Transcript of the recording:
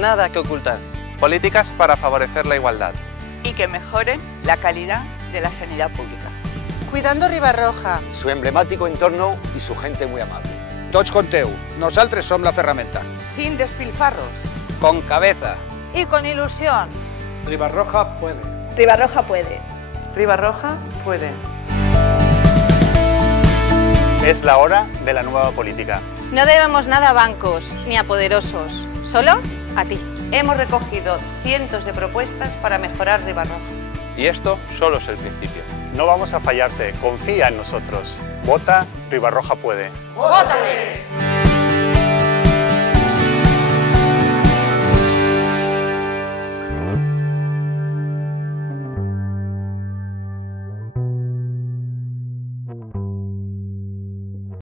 nada que ocultar. Políticas para favorecer la igualdad. Y que mejoren la calidad de la sanidad pública. Cuidando Ribarroja. Su emblemático entorno y su gente muy amable. Tots conteu, nosaltres som la ferramenta. Sin despilfarros. Con cabeza. Y con ilusión. Ribarroja puede. Ribarroja puede. Ribarroja puede. Es la hora de la nueva política. No debemos nada a bancos ni a poderosos, solo a ti. Hemos recogido cientos de propuestas para mejorar Ribarroja. Y esto solo es el principio. No vamos a fallarte, confía en nosotros. Vota Ribarroja puede. ¡Vótate!